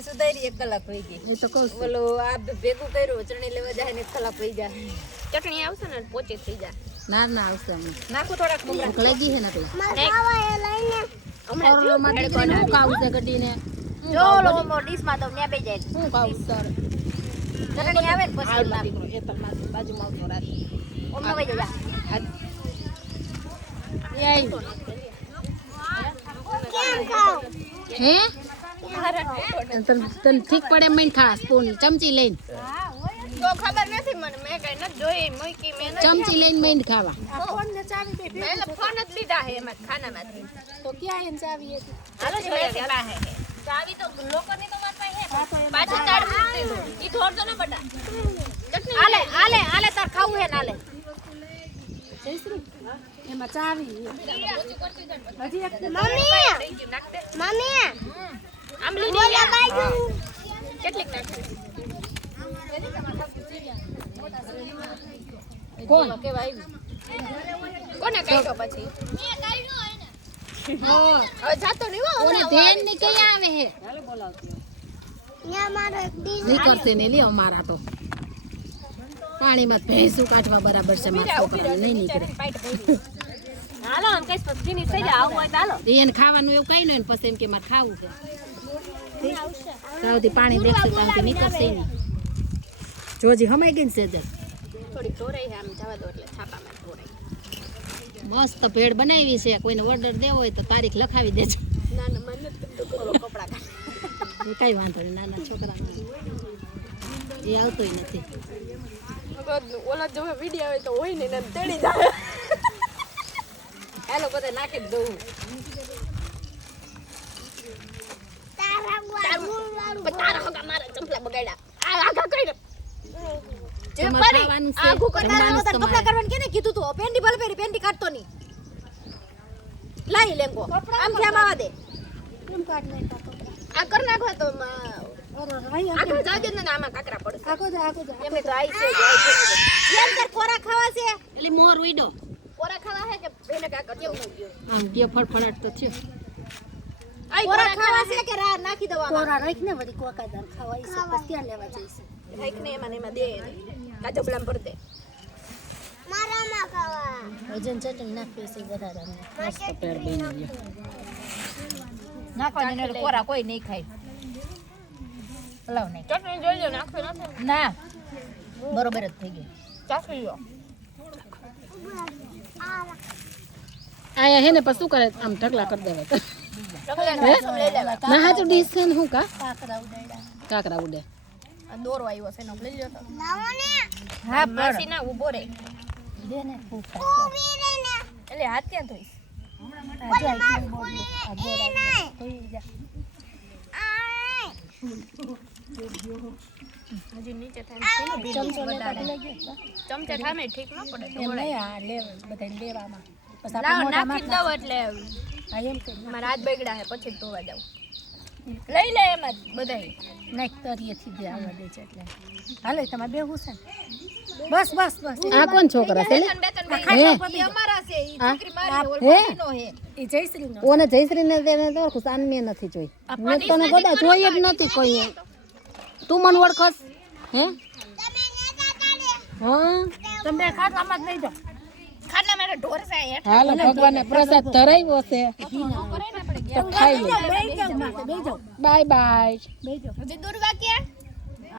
ચટણી સુધારી 1 કલાક થઈ ગઈ. એ તો કહું છું. બોલો આ ભેગું કર્યું ચટણી લેવા જાય ને 1 કલાક થઈ જાય. ચટણી આવશે ને પોચી થઈ જાય. ના ના આવશે અમે. નાખું થોડાક મમરા. ભૂખ લાગી છે ને એટલે. હમણાં જો હું ખાવું છે ગડીને. જો લો ડીશ માં તો ન્યા બે જાય. હું ખાવું સર. ચટણી આવે ને પછી આવલા દીકરો એ તો બાજુમાં આવતો રાત. ઓમનો વઈ જા. એ આવી. હે તને ઠીક પડે એમ નહીં ખા સ્પૂન ચમચી લઈને તો ખબર નથી મને મેં કઈ નથી જોઈ મૂકી મેં ચમચી લઈને મેં ખાવા મેં ફોન જ લીધા હે એમાં ખાનામાંથી તો ક્યાં એમ ચાવી હતી હાલો જો પેલા હે ચાવી તો લોકોની તો વાત હે પાછું ચાડ મૂકી દો ઈ થોડો ને બટા ચટણી આલે આલે આલે તાર ખાવું હે નાલે જયશ્રી એમાં ચાવી હજી એક મમ્મી મમ્મી આંબલી ની કેટલીક નાખી કોણ કેવાય કોને કાઢ્યો પછી હવે જાતો નહીં હો ઓને ધ્યાન ની કઈ આવે હે નીકળશે ને લ્યો મારા તો પાણીમાં ભેંસું કાઢવા બરાબર છે મારા છોકરા નહીં નીકળે હાલો આમ કઈ ફિનિશ થઈ જાય આવું હોય તો હાલો એને ખાવાનું એવું કઈ નહીં પછી એમ કે મારે ખાવું છે તાવથી પાણી દેખશે કામથી નીકળશે નહીં જોજી હમાઈ ગઈ ને સેજર થોડી ઢોરાઈ આમ જવા દો એટલે છાપામાં ઢોરાઈ મસ્ત ભેળ બનાવી છે કોઈને ઓર્ડર દેવો હોય તો તારીખ લખાવી દેજો ના ના મને તો કપડા એ કઈ વાંધો નહીં નાના છોકરાને એ આવતોય નથી ઓલા જો વિડિયો હોય તો હોય ને તેડી જાય હેલો બધે નાખી દઉં તારા હગા મારા ચંપલા બગાડ્યા આ આગા કઈ જે તમારે પડી ખાવાનું છે, આગુ કરતા જમવાનું નહોતા તમારે. કપડા કરવાનું કેને કીધું તું પેન્ટી ભલે પેરી પેન્ટી કાઢતો નહીં લાઈ લેંગો આમ થી આમ આવા દે આ કર નાખો તો આગળ જાજે ને આમાં કાકરા પડશે એમને તો આઈ છે એમ કર કોરા ખાવા છે એટલે મોર ઉઈડો કોરા ખાવા છે કે બેને કાકર કેવું ગયો આમ કે ફડફડાટ તો છે આઈ કોરા ખાવા છે કે રા નાખી દવા કોરા રાખને વળી કોકાદાર ખવાઈ છે પછી ત્યાં લેવા જઈશે રાખ ને એમાં ને એમાં દે કાચો બલામ ભર દે વજન ચટણી નાખવી છે વધારે મસ્ત પેડ બની ગયો નાખવાની એટલે કોરા કોઈ નહીં ખાય હલાવ નહીં ચટણી જોઈ લો નાખી નથી ના બરોબર જ થઈ ગયું ચાખી લો આયા હે ને પછી શું કરે આમ ઢગલા કરી દેવા ચકલા લઈ લેવા ના હાચું ડીશ છે ને હું કા કાકરા ઉડાડ્યા કાકરા ઉડે આ દોરો આવ્યો છે એનો લઈ લ્યો તો હા માસી ના ઉભો રે દે ને ફૂટા એટલે હાથ ત્યાં ધોઈશ આજે આઈ બોલ આ બોલા કોઈ જા હજી નીચે થાય ચમચો લેતા ભૂલે ગયો ચમચે થામે ઠીક ન પડે તો એમ નહીં આ લે બધા લેવામાં પછી લાવ આપણે નાખી મોઢામાં દઉં એટલે હા એમ કરી મારા હાથ બગડ્યા છે પછી જ ધોવા જાવ લઈ લે એમાં બધાય નાખ તરીએથી દે આવવા દે છે એટલે હાલે તમારે બેહું છે ને બસ બસ બસ આ કોણ છોકરા છે લે બે ત્રણ હે ઈ અમારા છે ઈ આ? છોકરી મારી ઓલ હે? નો હે એ જયશ્રી નો ઓને જયશ્રી ને તેને તો ખુશ આન મે નથી જોઈ મેં તને ગોડા જોઈ જ નથી કોઈ તું મને ઓળખસ હે હા તમે ખાટલામાં જ લઈ જાઓ ખાટલા મારે ઢોર છે હેઠ હાલો ભગવાનને પ્રસાદ ધરાવ્યો છે તો ખાઈ લો બેહી જાઓ માથે બેહી જાઓ બાય બાય બેહી જાઓ હજી દૂર બાકી